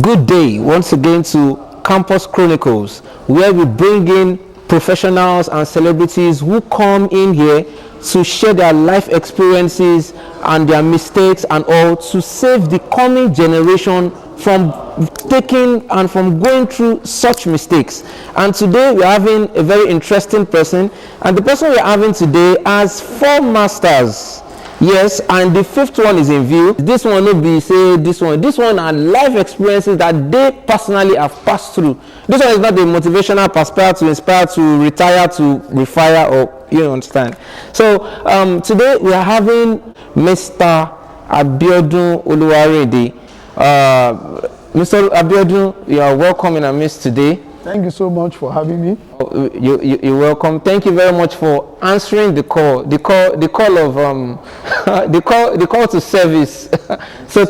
Good day once again to Campus Chronicles, where we bring in professionals and celebrities who come in here to share their life experiences and their mistakes and all to save the coming generation from taking and from going through such mistakes. And today we're having a very interesting person, and the person we're having today has 4 masters. Yes, and the 5th one is in view. This one will be say this one are life experiences that they personally have passed through. This one is not the motivational perspire to inspire to retire to refire, or you understand. So today we are having Mr. Biodun Oluwarinde. Mr. Biodun, you are welcome in our midst today. Thank you so much for having me. You're welcome. Thank you very much for answering the call. The call of the call to service, so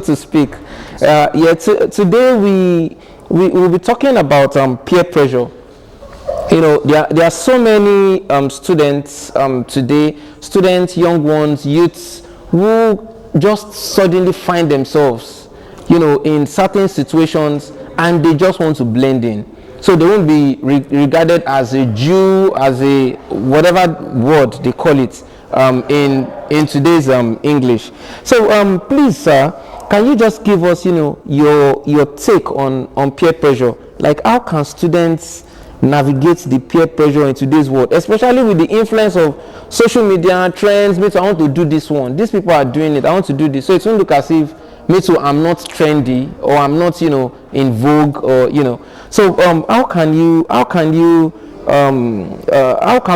to speak. Today we will be talking about peer pressure. You know, there are so many students today, young ones, youths, who just suddenly find themselves, you know, in certain situations, and they just want to blend in. So they won't be regarded as a Jew, as a whatever word they call it in today's English. So please, sir, can you just give us, you know, your take on peer pressure? Like, how can students navigate the peer pressure in today's world, especially with the influence of social media trends? Me too, I want to do this one. These people are doing it. I want to do this. So it won't look as if me too, I'm not trendy, or I'm not, you know, in vogue, or you know. So how can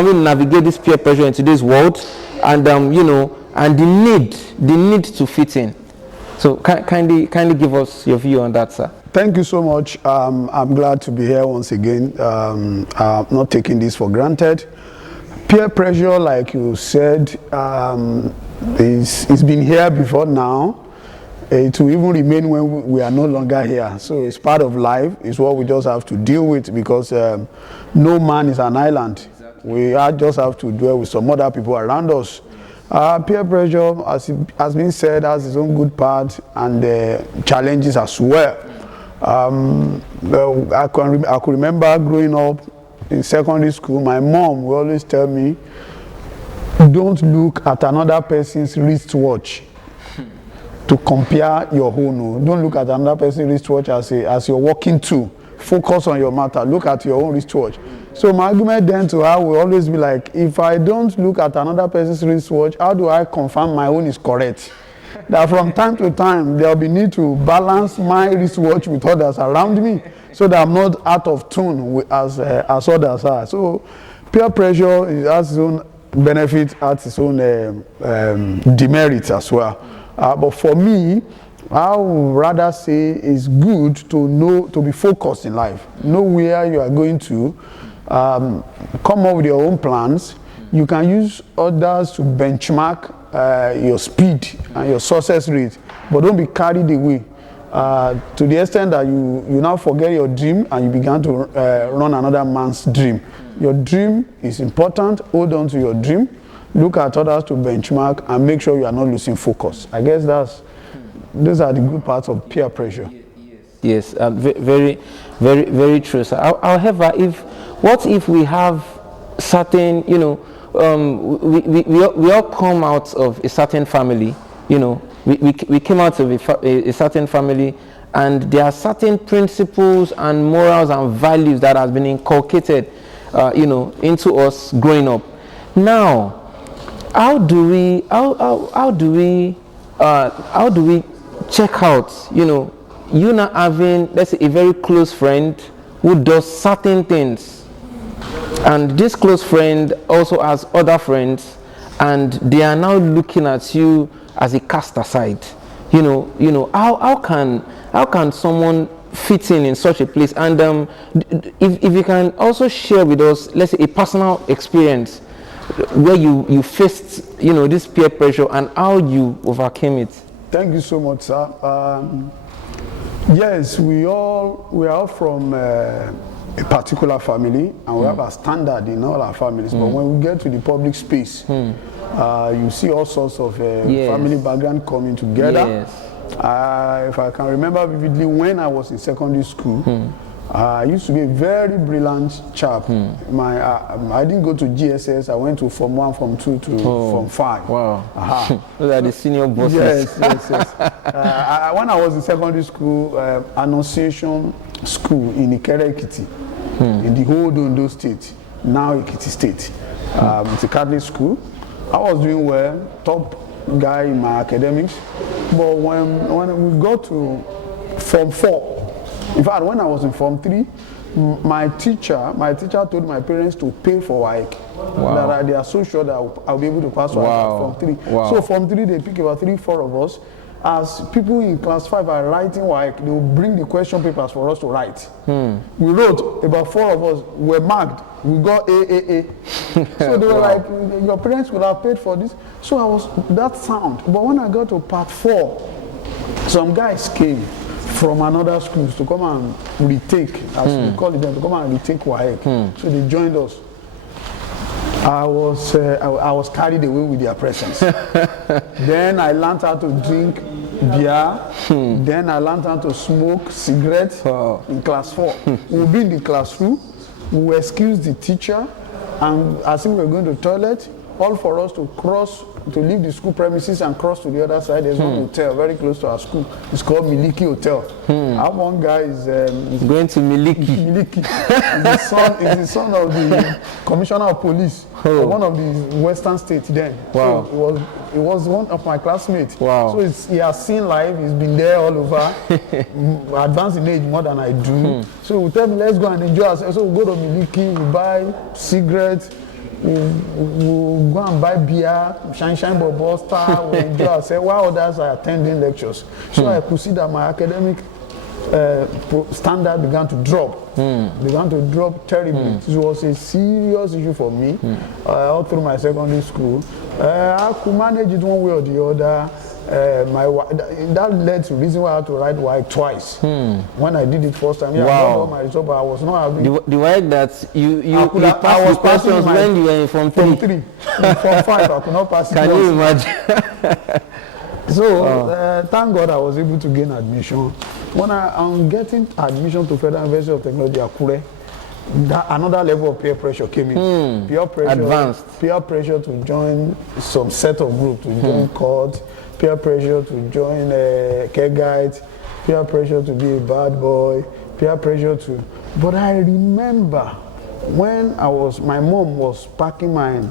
we navigate this peer pressure in today's world, and you know, and the need to fit in? So kindly give us your view on that, sir. Thank you so much. I'm glad to be here once again. I'm not taking this for granted. Peer pressure, like you said, it's been here before now. It will even remain when we are no longer here. So it's part of life. It's what we just have to deal with, because no man is an island. Exactly. We just have to dwell with some other people around us. Peer pressure, as it has been said, has its own good part and challenges as well. I could remember growing up in secondary school, my mom would always tell me, don't look at another person's wristwatch to compare your own. Don't look at another person's wristwatch as your walking tool. Focus on your matter. Look at your own wristwatch. So my argument then to her will always be like, if I don't look at another person's wristwatch, how do I confirm my own is correct? That from time to time, there will be need to balance my wristwatch with others around me, so that I'm not out of tune as others are. So peer pressure has its own benefit, has its own demerits as well. But for me, I would rather say it's good to be focused in life. Know where you are going to, come up with your own plans. You can use others to benchmark your speed and your success rate, but don't be carried away to the extent that you now forget your dream and you begin to run another man's dream. Your dream is important. Hold on to your dream. Look at others to benchmark and make sure you are not losing focus. I guess those are the good parts of peer pressure. Yes, very, very, very true. So, however, what if we have certain, you know, we all come out of a certain family, you know, we came out of a certain family, and there are certain principles and morals and values that has been inculcated, you know, into us growing up. Now, how do we check out, you know, you not having, let's say, a very close friend who does certain things, and this close friend also has other friends, and they are now looking at you as a cast aside? You know, how can someone fit in such a place? And if you can also share with us, let's say, a personal experience where you faced, you know, this peer pressure and how you overcame it. Thank you so much, sir. Yes, we are all from a particular family, and we have a standard in all our families. But when we get to the public space, you see all sorts of family background coming together. Yes. If I can remember vividly, when I was in secondary school, I used to be a very brilliant chap. I didn't go to GSS. I went to Form 1, Form 2 to Form 5. Wow. Those are the senior bosses. Yes. When I was in secondary school, Annunciation School in Ikere Ekiti, in the whole Ondo State, now Ekiti State. It's a Catholic school. I was doing well, top guy in my academics. But when we got to Form 4, in fact, when I was in Form 3, my teacher told my parents to pay for WAEC. That they are so sure that I'll be able to pass WAEC Form 3. So Form 3, they pick about 3-4 of us. As people in class 5 are writing WAEC, they will bring the question papers for us to write. We wrote, about 4 of us were marked. We got A. So they were like, your parents would have paid for this. So I was that sound. But when I got to part 4, some guys came from another schools to come and retake, as we call it, to come and retake WAEC. So they joined us. I was carried away with their presence. Then I learned how to drink beer. Then I learned how to smoke cigarettes in class 4. We'll be in the classroom. We will excuse the teacher, and as if we were going to the toilet, all for us to cross, to leave the school premises and cross to the other side. There's one hotel very close to our school. It's called Miliki Hotel. I have one guy is going to Miliki. He's the son of the commissioner of police of one of the western states then. Wow. So it was one of my classmates. Wow. So he has seen life. He's been there all over. Advanced in age more than I do. So we tell me, let's go and enjoy ourselves. So we go to Miliki, we buy cigarettes. We'll go and buy beer, shine bubble star, we enjoy ourselves while others are attending lectures. So I could see that my academic standard began to drop. Terribly. It was a serious issue for me all through my secondary school. I could manage it one way or the other. That led to the reason why I had to write WAEC twice. When I did it first time, I got my result, but I was not having the WAEC that you passed the questions when you were in Form 3. Form 3. In Form 5, I could not pass it. Can you imagine? So, thank God I was able to gain admission. When I'm getting admission to Federal University of Technology, Akure, another level of peer pressure came in. Peer pressure to join some set of group, to join court, peer pressure to join care guides, peer pressure to be a bad boy, peer pressure to... But I remember when my mom was packing my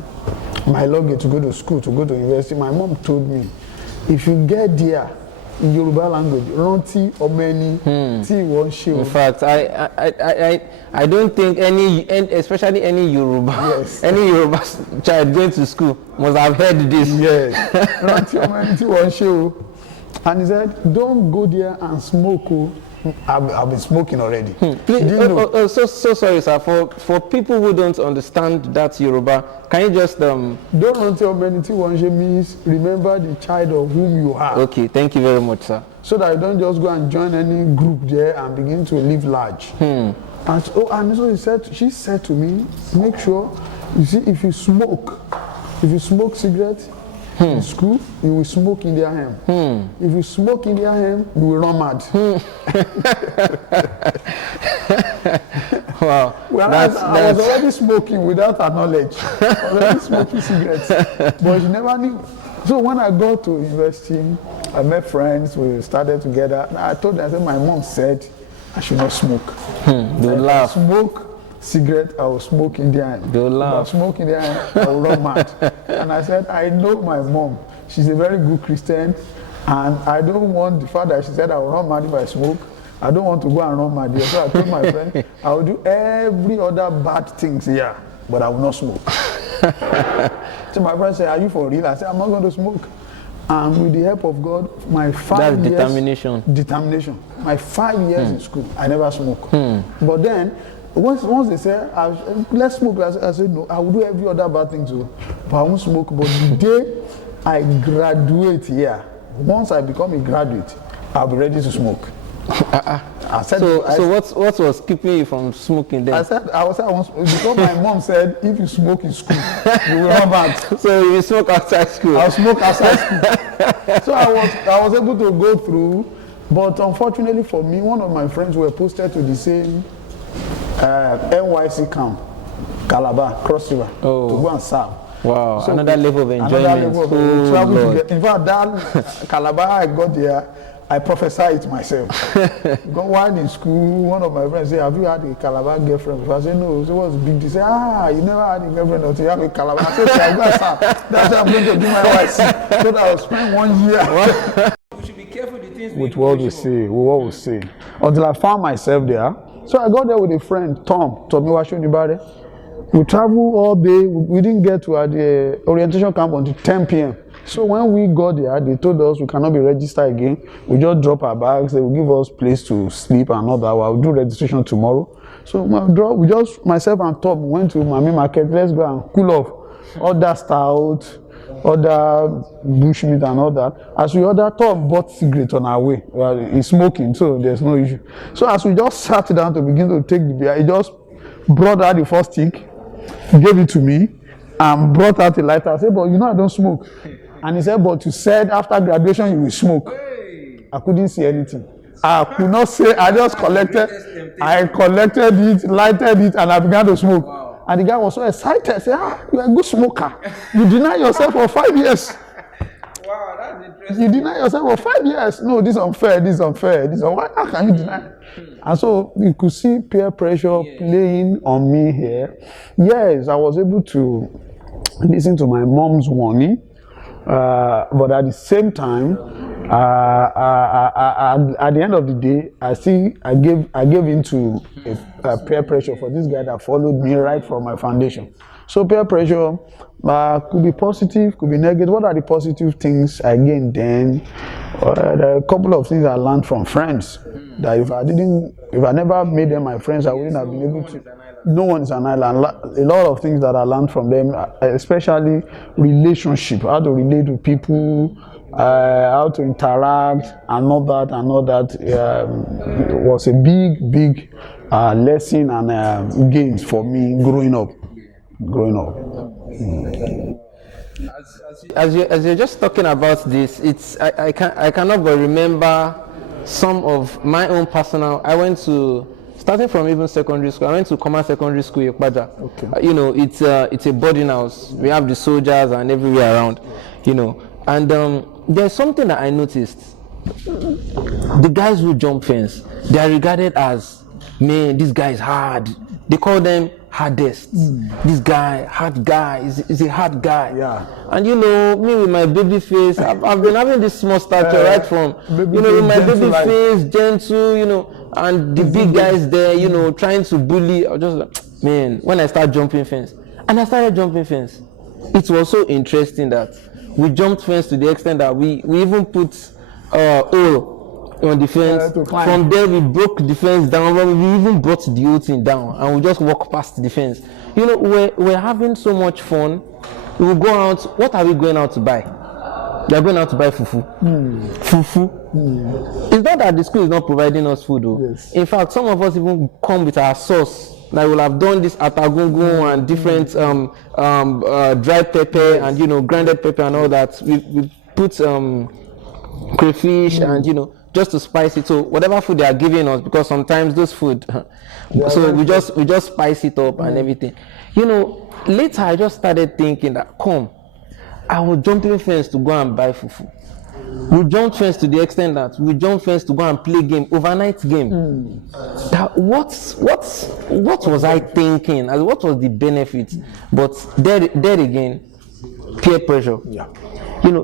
luggage to go to school, to go to university, my mom told me, if you get there, in Yoruba language, Ronti Omeni, Ti won show. In fact, I don't think especially any Yoruba, any Yoruba child going to school must have heard this. Yes, Ronti Omeni, Ti won show. And he said, don't go there and smoke. I've been smoking already. Please, so sorry, sir. For people who don't understand that Yoruba, can you just don't run to humanity means remember the child of whom you are. Okay, thank you very much, sir. So that you don't just go and join any group there and begin to live large. And so she said to me, make sure, you see, if you smoke cigarettes in school, you will smoke in their home. If you smoke in their home, you will run mad. Wow. Whereas I was already smoking without her knowledge. Already smoking cigarettes. But she never knew. So when I got to university, I met friends, we started together. I told them, my mom said I should not smoke. They laugh. Smoke cigarette, I will smoke in their hand. They'll laugh. If I smoke in their hand, I will run mad. And I said, I know my mom. She's a very good Christian. And I don't want the fact that she said I will run mad if I smoke. I don't want to go and run mad here. So I told my friend, I will do every other bad things here, but I will not smoke. So my friend said, are you for real? I said, I'm not going to smoke. And with the help of God, my 5 years... Determination. My 5 years in school, I never smoked. But then, once they said, let's smoke, I said, no, I will do every other bad thing too. But I won't smoke. But the day I graduate here, once I become a graduate, I'll be ready to smoke. I said, So what was keeping you from smoking then? I said, because my mom said, if you smoke in school, you will run back. So you smoke outside school? I'll smoke outside school. So I was able to go through, but unfortunately for me, one of my friends were posted to the same NYC camp, Calabar, Cross River, to go and serve. Wow, so another level of enjoyment. In fact, that Calabar I got there, I prophesied it myself. Because while in school, one of my friends said, have you had a Calabar girlfriend? I said, no. So what's the big deal? He said, you never had a girlfriend until you have a Calabar. I said, okay, I'm going to start. That's why I'm going to do my YC. So that I'll spend 1 year. We should be careful the things with what we say, until I found myself there. So I got there with a friend, Tommy Washonibare. We traveled all day. We didn't get to the orientation camp until 10 p.m. So when we got there, they told us we cannot be registered again. We just drop our bags. They will give us place to sleep and all that. We'll do registration tomorrow. So myself and Tom went to Mami Market. Let's go and cool off. Order stout, order bushmeat and all that. As we order, Tom bought cigarette on our way. Well, he's smoking, so there's no issue. So as we just sat down to begin to take the beer, he just brought out the first stick, gave it to me, and brought out a lighter. I said, but you know I don't smoke. And he said, but you said after graduation you will smoke. I couldn't see anything. I could not say, I just collected it, lighted it, and I began to smoke. Wow. And the guy was so excited. I said, you're a good smoker. You deny yourself for 5 years. Wow, that's interesting. You deny yourself for 5 years. No, this is unfair, how can you deny? And so you could see peer pressure playing on me here. Yes, I was able to listen to my mom's warning. But at the same time, at the end of the day, I gave into a peer pressure for this guy that followed me right from my foundation. So peer pressure could be positive, could be negative. What are the positive things I gained then? There are a couple of things I learned from friends that if I never made them my friends, I wouldn't have been able to. No one is an island. A lot of things that I learned from them, especially relationship, how to relate to people, how to interact, and all that, was a big lesson and gains for me growing up. As you're just talking about this, I cannot but remember some of my own personal. I went to. Starting from even secondary school, I went to Command Secondary School in Okpaja. Okay. It's a boarding house. We have the soldiers and everywhere around, And there's something that I noticed. The guys who jump fence, they are regarded as, man, this guy is hard. They call them hardest. This guy, hard guy, is a hard guy. Yeah. And me with my baby face, I've been having this small stature right from, with my baby face, gentle, and the big guys there, trying to bully. I was just like, man, when I started jumping fence, it was so interesting that we jumped fence to the extent that we even put hole on the fence. From there we broke the fence down, but we even brought the whole thing down and we just walk past the fence. We're having so much fun. We will go out. What are we going out to buy? They're going out to buy fufu. Fufu. It's not that the school is not providing us food though. Yes. In fact, some of us even come with our sauce. Like we'll have done this atagungu and different dried pepper and grinded pepper and all that. We put crayfish and just to spice it. So whatever food they are giving us, because sometimes those food so we just spice it up and everything. Later I just started thinking that I was jumping fence to go and buy fufu. We jumped fence to the extent that we jumped fence to go and play game, overnight game. What was I thinking? What was the benefit? But there again, peer pressure. Yeah.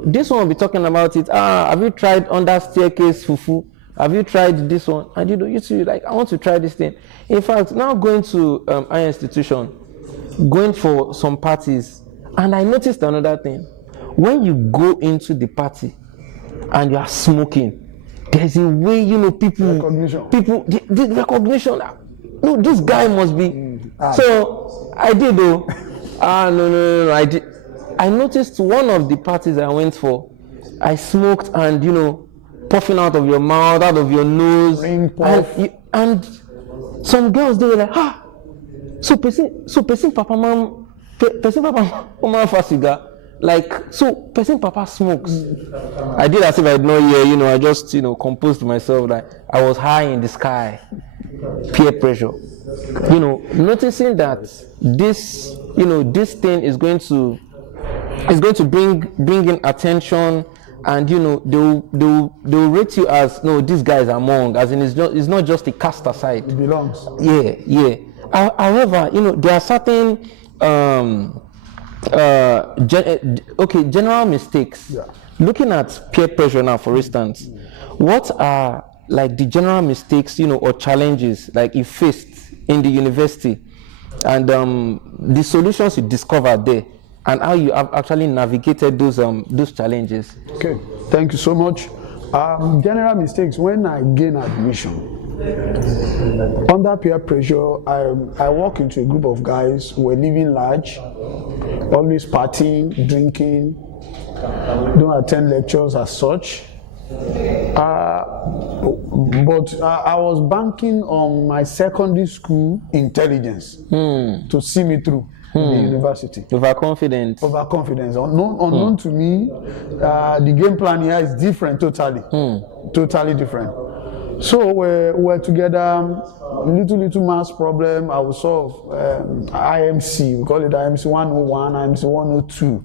This one we're talking about it. Have you tried under staircase fufu? Have you tried this one? And you see, like, I want to try this thing. In fact, now going to higher institution, going for some parties, and I noticed another thing. When you go into the party and you are smoking, there's a way, people, the recognition. No, this guy must be. So I did though. No, I did. I noticed one of the parties I went for, I smoked and puffing out of your mouth, out of your nose, and some girls, they were like, so person papa mama for cigar, like, so person papa smokes. I did as if I did not hear, I just, composed myself, like I was high in the sky. Peer pressure, noticing that this, this thing is going to bring in attention, and they'll rate you as, no, these guys are among, as in it's not just a cast aside. It belongs. Yeah. However, there are certain general mistakes. Yeah. Looking at peer pressure now, for instance, what are like the general mistakes, or challenges like you faced in the university, and the solutions you discovered there, and how you have actually navigated those challenges? Okay, thank you so much. General mistakes when I gain admission. Under peer pressure, I walk into a group of guys who were living large, always partying, drinking, don't attend lectures as such. But I was banking on my secondary school intelligence to see me through the university. Overconfidence. Unknown to me, the game plan here is different, totally different. So we're together, little maths problem. I will solve IMC, we call it IMC 101, IMC 102.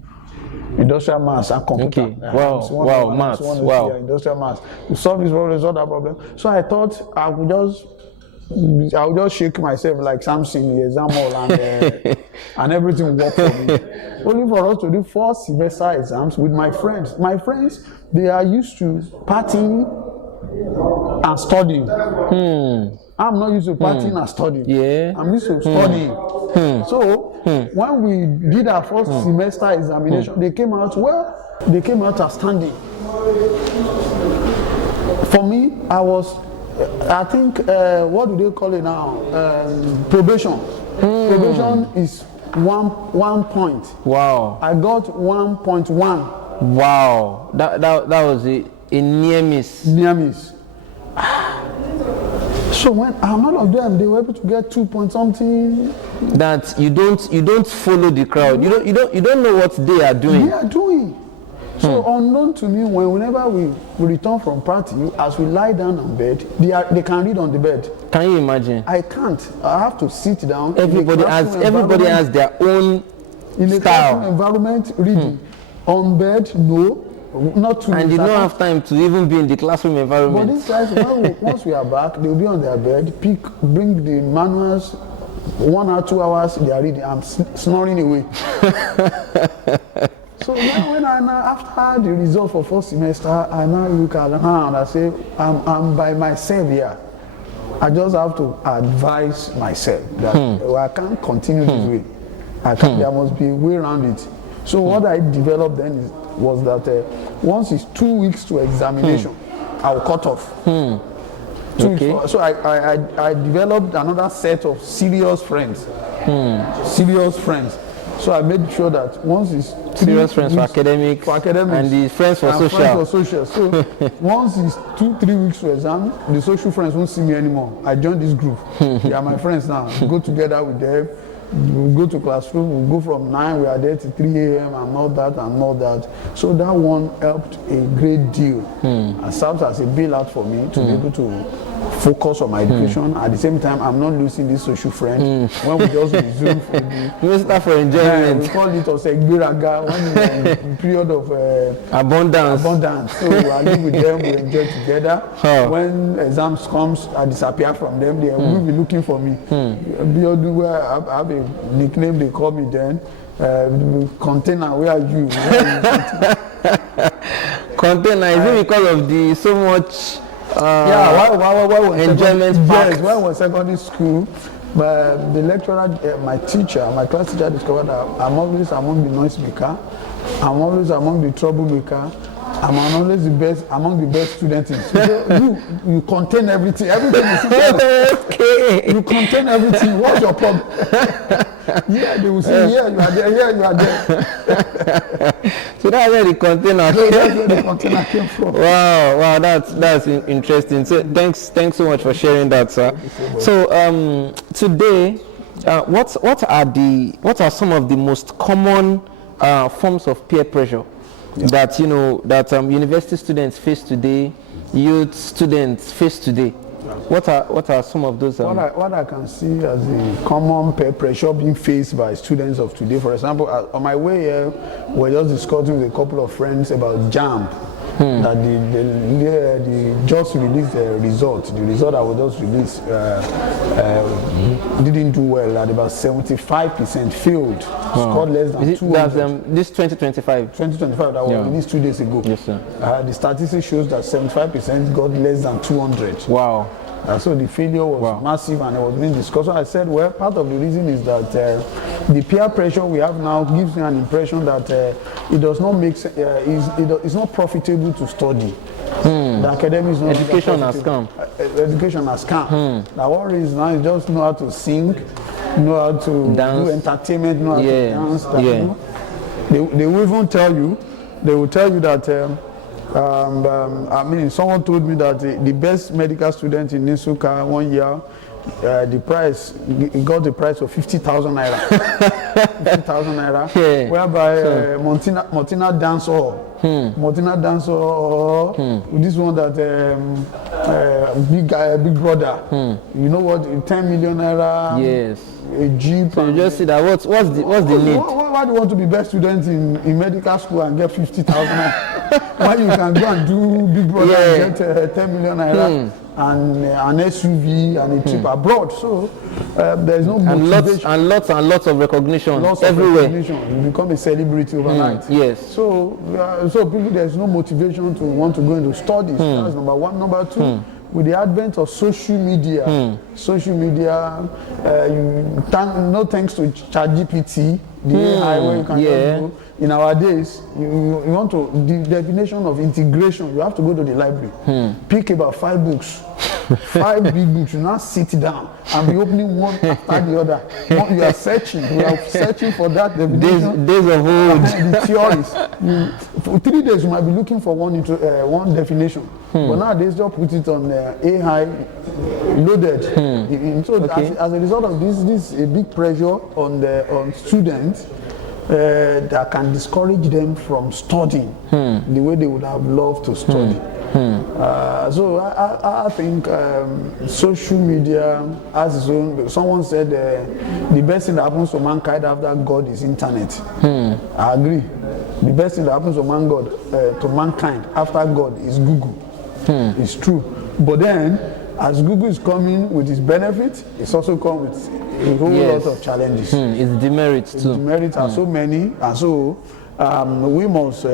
Industrial maths and computer. Okay. Wow, maths. Wow. Industrial maths. We solve this problem, solve that problem. So I thought I would just shake myself like Samson in the exam hall, and everything worked for me. Only for us to do 4 semester exams with my friends. My friends, they are used to partying and studying. I'm not used to partying and studying. Yeah. I'm used to studying. So when we did our first semester examination, they came out outstanding. For me, I think what do they call it now? Probation. Probation is 1 point. Wow. I got 1.1. Wow. That was a near miss. Near miss. So when none of them, they were able to get 2 point something. That you don't follow the crowd. You don't know what they are doing. They are doing. So unknown to me, whenever we return from party, as we lie down on bed, they can read on the bed. Can you imagine? I can't. I have to sit down. Everybody has their own in a style. classroom environment, reading. On bed, no. Not too. And they don't have time to even be in the classroom environment. But these guys, once we are back, they'll be on their bed, bring the manuals, 1 or 2 hours, they are reading. I'm snoring away. So now when after the result for first semester, I now look around and I say, I'm by myself here. I just have to advise myself that I can't continue this way. There must be a way around it. So what I developed then was that once it's 2 weeks to examination, I'll cut off. Okay. So I developed another set of serious friends. Serious friends. So I made sure that once it's serious friends for academics, and the friends for social. So once it's 2-3 weeks to exam, the social friends won't see me anymore. I joined this group. They are my friends now. We go together with them. We'll go to classroom, we'll go from 9, we are there to 3 a.m. and all that. So that one helped a great deal and serves as a bailout for me to be able to focus on my education. At the same time, I'm not losing this social friend. When we just resume for for enjoyment. We call it Osegbiraga when in period of abundance. So I live with them, we enjoy together. When exams comes, I disappear from them. They will be looking for me. Biodun, I have a nickname they call me then. Container, where are you? Container, is it because of the so much why enjoyment? Yes, when I was secondary school, the lecturer, my class teacher discovered that I'm always among the noise maker, I'm always among the troublemaker, I'm always the best among the best students in school. You contain everything. Everything is inside. Okay. You contain everything. What's your problem? Yeah, they will say, yeah, you are there, yeah, you are there. So that's where the container So that's where the container came from. Wow, that's interesting. So thanks so much for sharing that, sir. So today, what are some of the most common forms of peer pressure that university students face today, youth students face today? What are some of those? What I can see as the common peer pressure being faced by students of today. For example, on my way here, we're just discussing with a couple of friends about JAMB. That the just released the result. The result that was just released didn't do well. At about 75% failed. Scored less than 200. This 2025. 2025 that was released 2 days ago. Yes, sir. The statistics shows that 75% got less than 200. Wow. So the failure was massive, and it was being discussed. So I said, well, part of the reason is that the peer pressure we have now gives me an impression that it does not make it's not profitable to study. The academic is not education has come. Education has come. Now what is now is just know how to sing, know how to do entertainment, know how to dance. They will even tell you. They will tell you that. I mean, someone told me that the best medical student in Nsuka 1 year, he got the price of 50,000 naira. 50,000 naira. Yeah. Whereby Montina Dance Hall. Montina Dance Hall. This one that Big Brother. You know what? 10 million naira. Yes. A jeep. So you just see that. What's the need? Why do you want to be best student in medical school and get 50,000? Why you can go and do Big Brother and get 10 million naira and an SUV and a trip abroad? So there is no motivation. And lots of recognition. Lots everywhere. Of recognition. You become a celebrity overnight. Yes. So people, there's no motivation to want to go into studies. That's number one. Number two. With the advent of social media, no thanks to ChatGPT, the AI where you can just go. In our days, you want to, the definition of integration, you have to go to the library, pick about 5 books, 5 big books, you now sit down and be opening one after the other. You are searching for that definition. Days of old. The theories. For 3 days, you might be looking for one definition. But nowadays, just put it on AI loaded. So as a result of this is a big pressure on students that can discourage them from studying the way they would have loved to study. So I think social media has its own. Someone said the best thing that happens to mankind after God is internet. I agree. The best thing that happens to mankind after God is Google. It's true. But then, as Google is coming with its benefits, it's also come with a whole lot of challenges. Its demerits too. Its demerits are so many, and so we must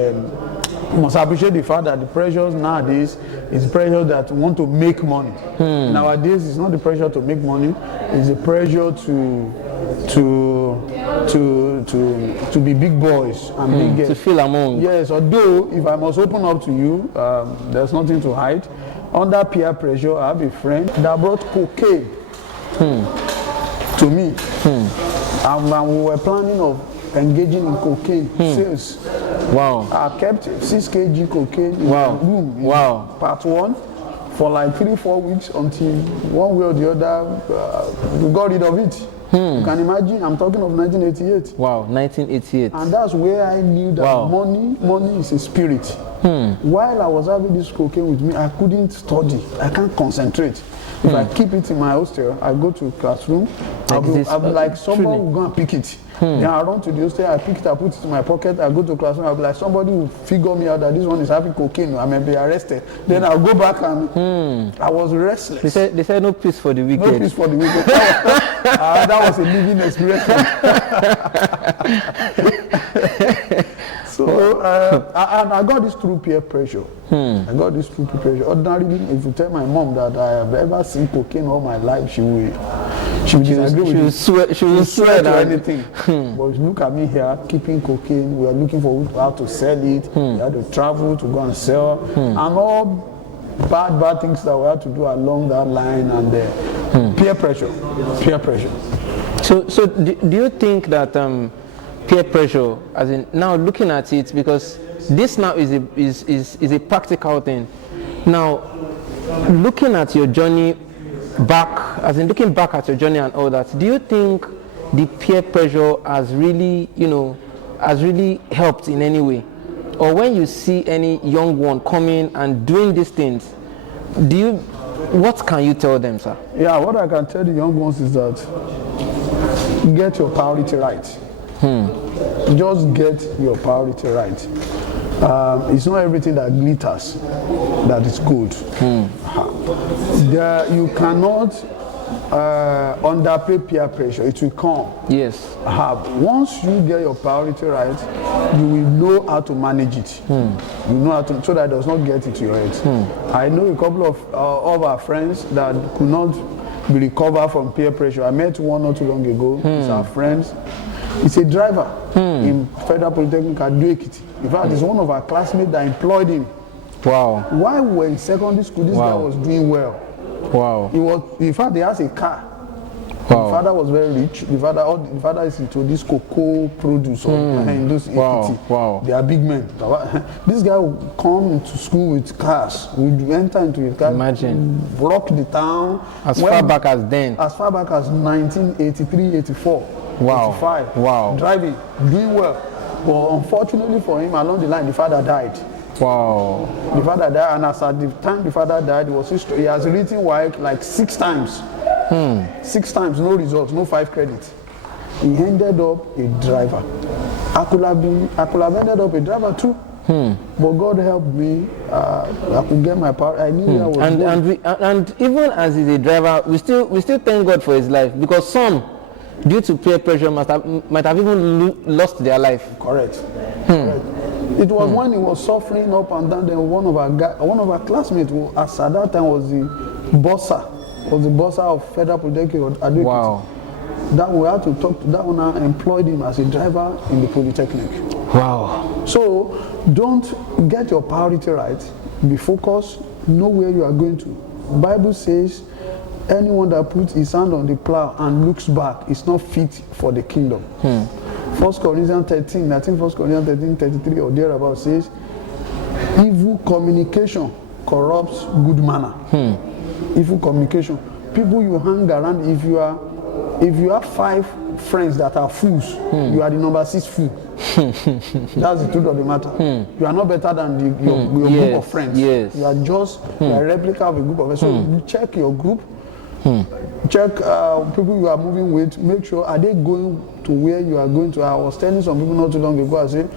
appreciate the fact that the pressures nowadays is pressure that want to make money. Nowadays, it's not the pressure to make money; it's the pressure to be big boys and big to feel among. Yes, although if I must open up to you, there's nothing to hide. Under peer pressure, I have a friend that brought cocaine to me, and we were planning of engaging in cocaine sales. Wow! I kept 6 kg cocaine in my room in part 1 for like 3-4 weeks until one way or the other we got rid of it. You can imagine, I'm talking of 1988. Wow, 1988. And that's where I knew that money is a spirit. While I was having this cocaine with me, I couldn't study. I can't concentrate. If I keep it in my hostel, I go to a classroom, I'll be like someone will go and pick it. Then I run to the hostel, I pick it, I put it in my pocket, I go to classroom, I'll be like, somebody will figure me out that this one is having cocaine, I may be arrested. Then I'll go back and I was restless. They said no peace for the wicked. No peace for the wicked. That was a living experience. So, and I got this through peer pressure. I got this through peer pressure. Ordinarily, if you tell my mom that I have ever seen cocaine all my life, she will She will disagree with you. She will swear to that anything. But look at me here, keeping cocaine. We are looking for how to sell it. We have to travel to go and sell, and all bad things that we have to do along that line, and peer pressure. So do you think that peer pressure, as in now looking at it, because this now is a practical thing. Now, looking at your journey back, as in looking back at your journey and all that, do you think the peer pressure has really, has really helped in any way? Or when you see any young one coming and doing these things, what can you tell them, sir? Yeah, what I can tell the young ones is that get your priority right. Just get your priority right. It's not everything that glitters that is good. You cannot underplay peer pressure. It will come. Yes. Once you get your priority right, you will know how to manage it. You know how to, so that it does not get into your head. I know a couple of our friends that could not be recovered from peer pressure. I met one not too long ago. He's our friend. He's a driver in Federal Polytechnic at Duekiti. In fact, it's one of our classmates that employed him. Wow. While we were in secondary school, this guy was doing well. Wow. He was, in fact, he has a car. Wow. The father was very rich. The father is into this cocoa produce in those Ekiti. Wow. They are big men. This guy will come into school with cars. Would enter into his car. Imagine. Rock the town. Far back as then. As far back as 1983, 84. Wow. 85. Wow. Driving, doing well. But unfortunately for him, along the line, the father died. Wow. The father died, and as at the time the father died, he has written WAEC like 6 times. 6 times, no results, no 5 credits. He ended up a driver. I could have ended up a driver too. But God helped me. I could get my power. I knew I was and even as he's a driver, we still thank God for his life, because some, due to peer pressure, might have even lost their life. Correct. Correct. It was when he was suffering up and down. Then one of our classmates, who at that time was the bossa of Federal Polytechnic. Wow. That we had to talk to that owner, employed him as a driver in the Polytechnic. Wow. So don't get your priority right. Be focused. Know where you are going to. The Bible says, anyone that puts his hand on the plow and looks back is not fit for the kingdom. 1 Corinthians 13, I think 1 Corinthians 13, 33 or thereabout says, evil communication corrupts good manner. Evil communication. People you hang around, if you have 5 friends that are fools, you are the number 6 fool. That's the truth of the matter. You are not better than your group of friends. Yes. You are just a replica of a group of friends. So you check your group. Check people you are moving with. Make sure, are they going to where you are going to? I was telling some people not too long ago, I said,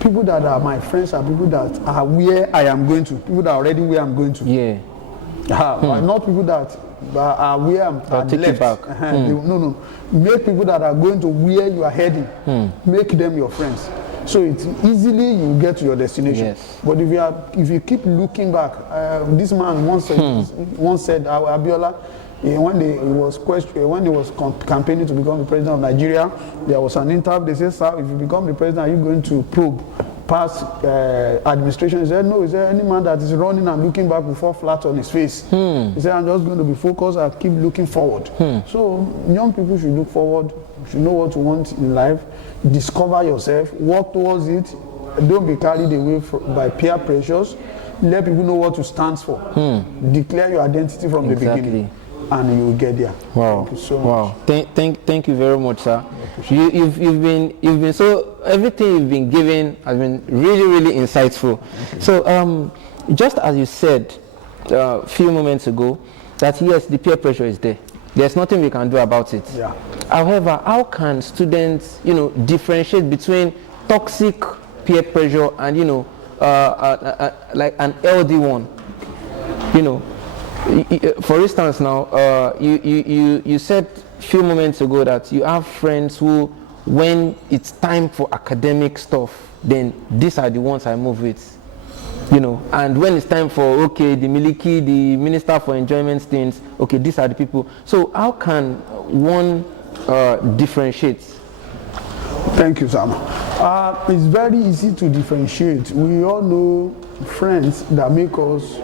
people that are my friends are people that are where I am going to. People that are already where I'm going to. Yeah. Not people that are where I'm take left. it back. No. Make people that are going to where you are heading. Make them your friends. So it's easily you get to your destination. Yes. But if you keep looking back, this man once said, Abiola, when he was campaigning to become the president of Nigeria, there was an interview. They said, sir, if you become the president, are you going to probe past administration? He said, no. Is there any man that is running and looking back will fall flat on his face? He said, I'm just going to be focused and keep looking forward. So young people should look forward, should know what you want in life, discover yourself, work towards it. Don't be carried away by peer pressures. Let people know what you stand for. Declare your identity from the beginning, and you will get there. Wow. Thank you so much. Wow. Thank you very much, sir. You've been so, everything you've been giving has been really, really insightful. So just as you said a few moments ago, that yes, the peer pressure is there. There's nothing we can do about it. Yeah. However, how can students, differentiate between toxic peer pressure and like an healthy one? For instance, now you said a few moments ago that you have friends who, when it's time for academic stuff, then these are the ones I move with. you know, and when it's time for, okay, the miliki, the minister for enjoyment things, okay, these are the people. So how can one differentiate? Thank you, Sam. It's very easy to differentiate. We all know friends that make us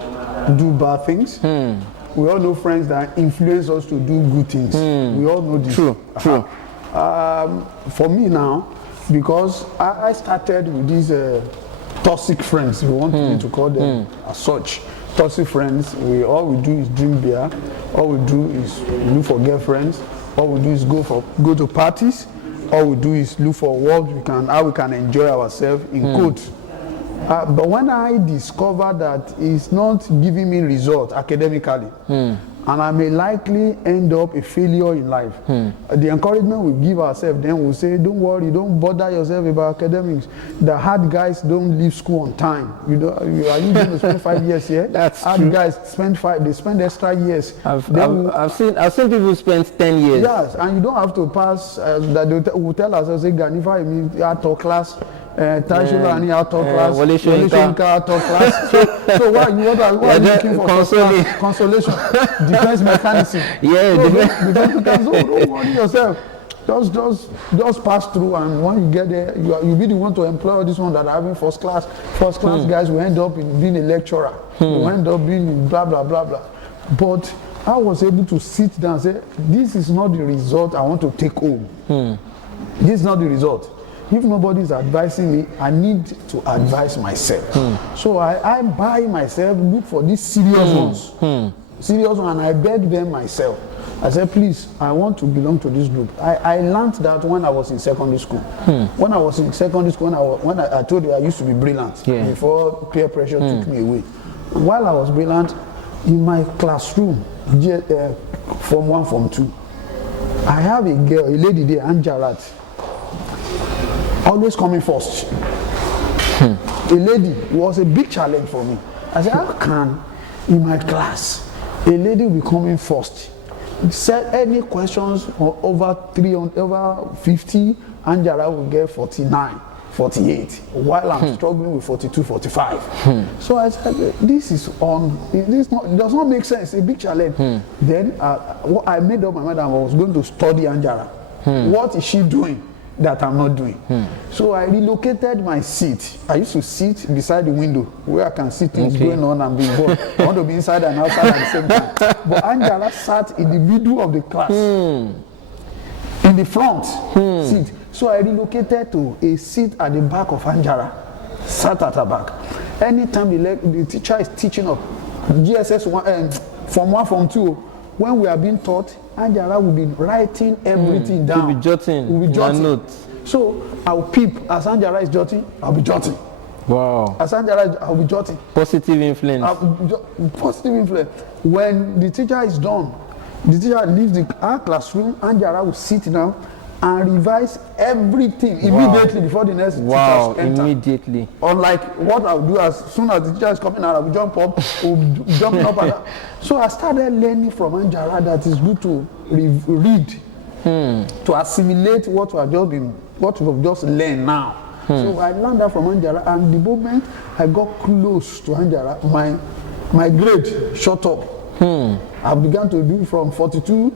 do bad things. We all know friends that influence us to do good things. We all know this. True. For me now, because I started with these toxic friends, if you want me to call them as such. Toxic friends, all we do is drink beer, all we do is look for girlfriends, all we do is go to parties, all we do is look for how we can enjoy ourselves in quotes. But when I discovered that it's not giving me results academically, and I may likely end up a failure in life, the encouragement we give ourselves, then we'll say, don't worry, don't bother yourself about academics. The hard guys don't leave school on time. Are you going to spend 5 years here? That's hard true. guys spend extra years. I've seen people spend 10 years. Yes, and you don't have to pass. That they will tell us, say, Ganifa, you mean out of class. Tashulani out of class, Wale out of class. So what are you looking for? Consolation, defense mechanism. Yeah, so don't worry yourself. Just pass through, and when you get there, you really want to employ this one that are having first class guys will end up in being a lecturer. You end up being blah blah blah blah. But I was able to sit down and say, this is not the result I want to take home. This is not the result. If nobody is advising me, I need to advise myself. So I buy myself, look for these serious ones. Serious ones, and I beg them myself. I said, please, I want to belong to this group. I learned that when I was in secondary school. When I was in secondary school, when I told you I used to be brilliant before peer pressure took me away. While I was brilliant, in my classroom, Form 1, Form 2, I have a girl, a lady there, Anjarat, always coming first. A lady was a big challenge for me. I said, how can in my class a lady will be coming first? Said any questions over 300, over 50, Angela will get 49, 48, while I'm struggling with 42, 45. So I said, this does not make sense. It's a big challenge. Then I made up my mind I was going to study Angela. What is she doing that I'm not doing? So I relocated my seat. I used to sit beside the window where I can see things going on and be involved. I want to be inside and outside at the same time. But Angela sat in the middle of the class, in the front seat. So I relocated to a seat at the back of Angela, sat at her back. Anytime the teacher is teaching up GSS 1, Form 1, Form 2, when we are being taught, Angela will be writing everything down. We'll be jotting notes. So I'll peep. As Angela is jotting, I'll be jotting. Wow. As Angela, I'll be jotting. Positive influence. Positive influence. When the teacher is done, the teacher leaves our classroom, Angela will sit down and revise everything immediately before the next teacher enter. Immediately. Unlike what I'll do as soon as the teacher is coming out, I'll jump up, jumping up and down. So I started learning from Angela that it's good to read, to assimilate what we've just learned now. So I learned that from Angela, and the moment I got close to Angela, my grade shot up. I began to do from 42.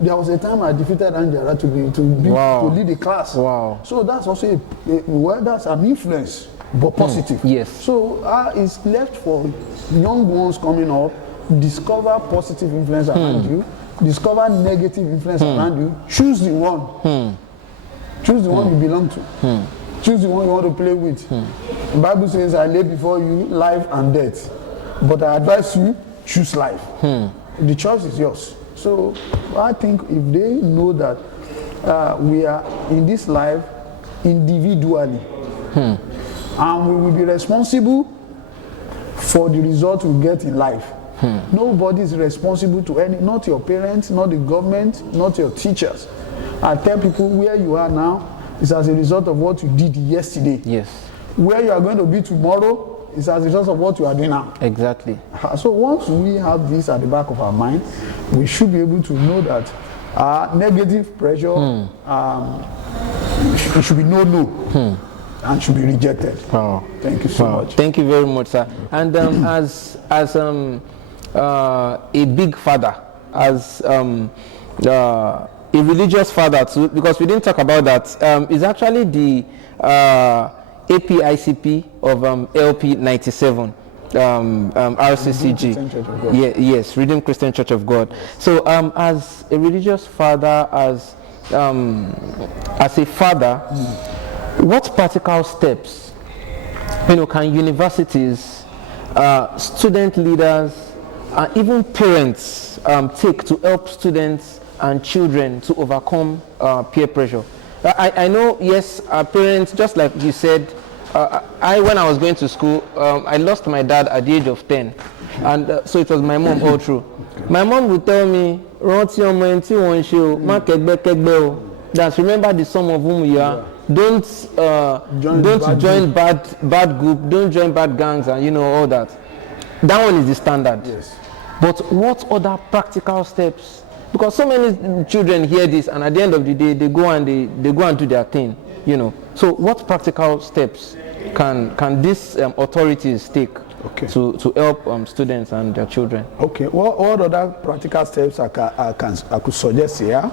There was a time I defeated Angela to lead the class. Wow. So that's also that's an influence, but positive. Yes. So it's left for young ones coming up, discover positive influence around you, discover negative influence around you. Choose the one. Choose the one you belong to. Choose the one you want to play with. The Bible says, I lay before you life and death, but I advise you, choose life. The choice is yours. So I think if they know that we are in this life individually, and we will be responsible for the result we get in life. Nobody is responsible to not your parents, not the government, not your teachers. I tell people where you are now is as a result of what you did yesterday. Yes. Where you are going to be tomorrow is as a result of what you are doing now. Exactly. So once we have this at the back of our mind, we should be able to know that negative pressure, it should be no. and should be rejected. Wow. Thank you so much. Thank you very much, sir. And as a big father, as a religious father too, because we didn't talk about that, is actually the APICP of LP 97. RCCG. Yes, Redeemed Christian Church of God. So as a religious father, as a father, what practical steps, can universities, student leaders, even parents take to help students and children to overcome peer pressure? I know, yes, parents, just like you said, when I was going to school, I lost my dad at the age of 10, and so it was my mom all through. My mom would tell me, that's remember the sum of whom you are. Don't join bad group, don't join bad gangs, and all that. That one is the standard. Yes. But what other practical steps? Because so many children hear this, and at the end of the day, they go and do their thing. So what practical steps can these authorities take to help students and their children? Okay, what other practical steps I could suggest here?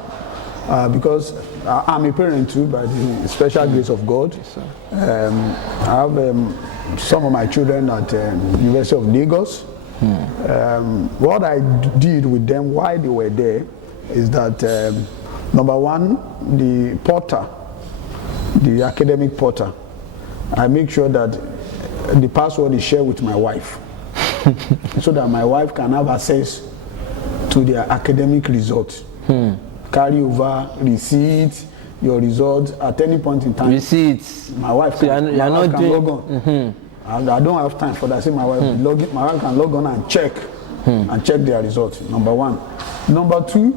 Because I'm a parent too, by the special grace of God. Yes, sir. I have some of my children at University of Lagos. What I did with them while they were there is that number one, the porter, the academic porter, I make sure that the password is shared with my wife so that my wife can have access to their academic results. Carry over receipts, your results at any point in time. Receipts. My wife can, log on. And I don't have time for that. See, my wife can log on and check their results. Number one. Number two,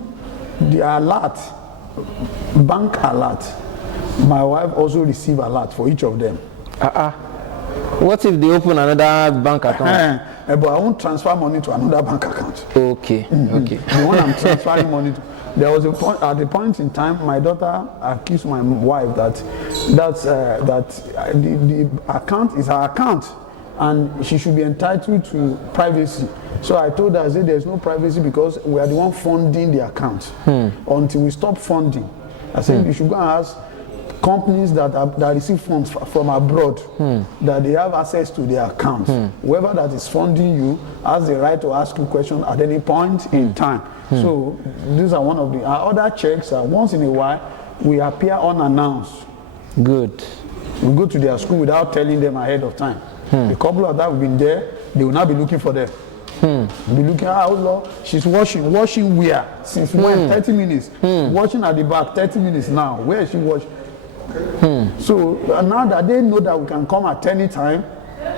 the alert, bank alert. My wife also receive alert for each of them. What if they open another bank account? But I won't transfer money to another bank account. Okay. Okay. The one I'm transferring money to. There was a point, at the point in time, my daughter accused my wife that the account is her account, and she should be entitled to privacy. So I told her, I said, there's no privacy because we are the one funding the account. Until we stop funding, I said you should go and ask companies that receive funds from abroad that they have access to their account. Whoever that is funding you has the right to ask you questions at any point in time. So these are one of the other checks. Once in a while, we appear unannounced. Good. We go to their school without telling them ahead of time. A couple of that have been there. They will not be looking for them. Be looking at Lord, she's washing where? Since when? 30 minutes. Washing at the back, 30 minutes now. Where is she washing? So now that they know that we can come at any time,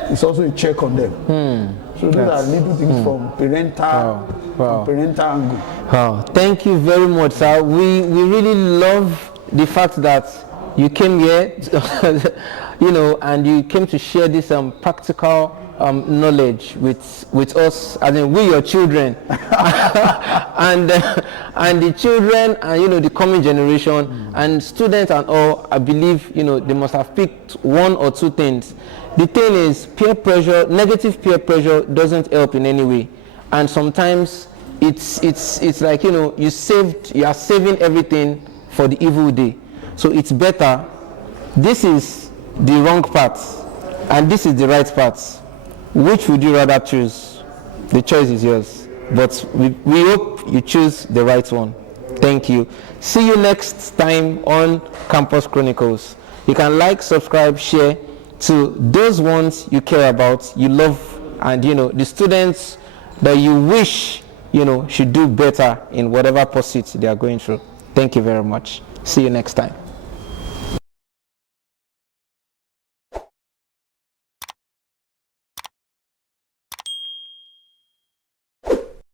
it's also a check on them. So these are little things from parental angle. Wow. Thank you very much, sir. We really love the fact that you came here, and you came to share this practical knowledge with us, as in we your children, and the children, and the coming generation and students and all. I believe they must have picked one or two things. The thing is, peer pressure, negative peer pressure doesn't help in any way, and sometimes it's like you are saving everything for the evil day. So it's better. This is the wrong path, and this is the right path. Which would you rather choose? The choice is yours. But we hope you choose the right one. Thank you. See you next time on Campus Chronicles. You can like, subscribe, share to those ones you care about, you love, and the students that you wish should do better in whatever pursuit they are going through. Thank you very much. See you next time.